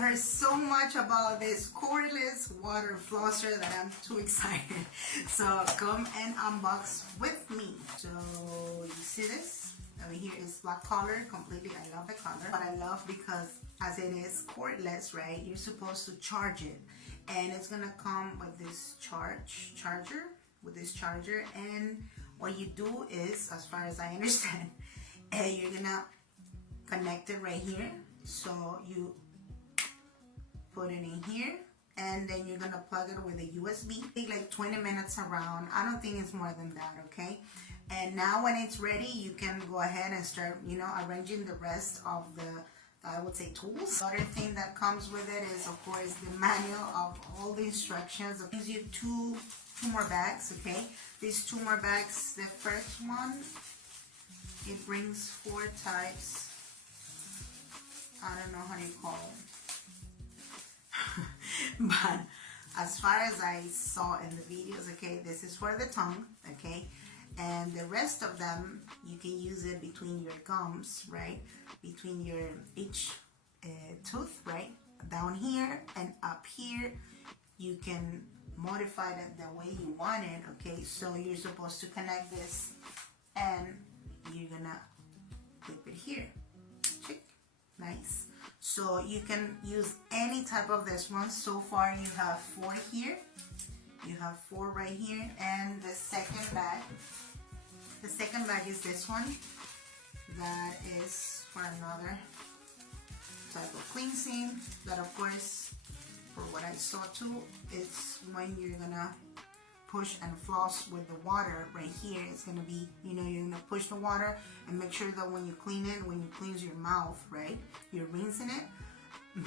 heard so much about this cordless water flosser that I'm too excited. So come and unbox with me. So you see this? Over here is black color completely. I love the color, but I love because as it is cordless, right? You're supposed to charge it, and it's gonna come with this charger, and what you do is, as far as I understand, you're gonna connect it right here. So you put it in here, and then you're gonna plug it with a USB. Take like 20 minutes around. I don't think it's more than that, okay? And now when it's ready, you can go ahead and start, arranging the rest of the, I would say, tools. The other thing that comes with it is, of course, the manual of all the instructions. It gives you two more bags, okay? These two more bags, the first one, it brings 4 types. I don't know how you call it. But as far as I saw in the videos, okay, this is for the tongue, okay? And the rest of them, you can use it between your gums, right? Between your each tooth, right? Down here and up here, you can modify it the way you want it, okay? So you're supposed to connect this, and you're gonna clip it here. Check. Nice. So you can use any type of this one. So far you have 4 here. You have 4 right here, and the second bag is this one. That is for another type of cleansing. That, of course, for what I saw too, it's when you're gonna push and floss with the water right here. It's gonna be, you're gonna push the water and make sure that when you clean it, when you cleanse your mouth, right, you're rinsing it,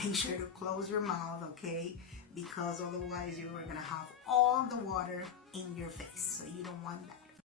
make sure to close your mouth, okay, because otherwise you are gonna have all the water in your face, so you don't want that.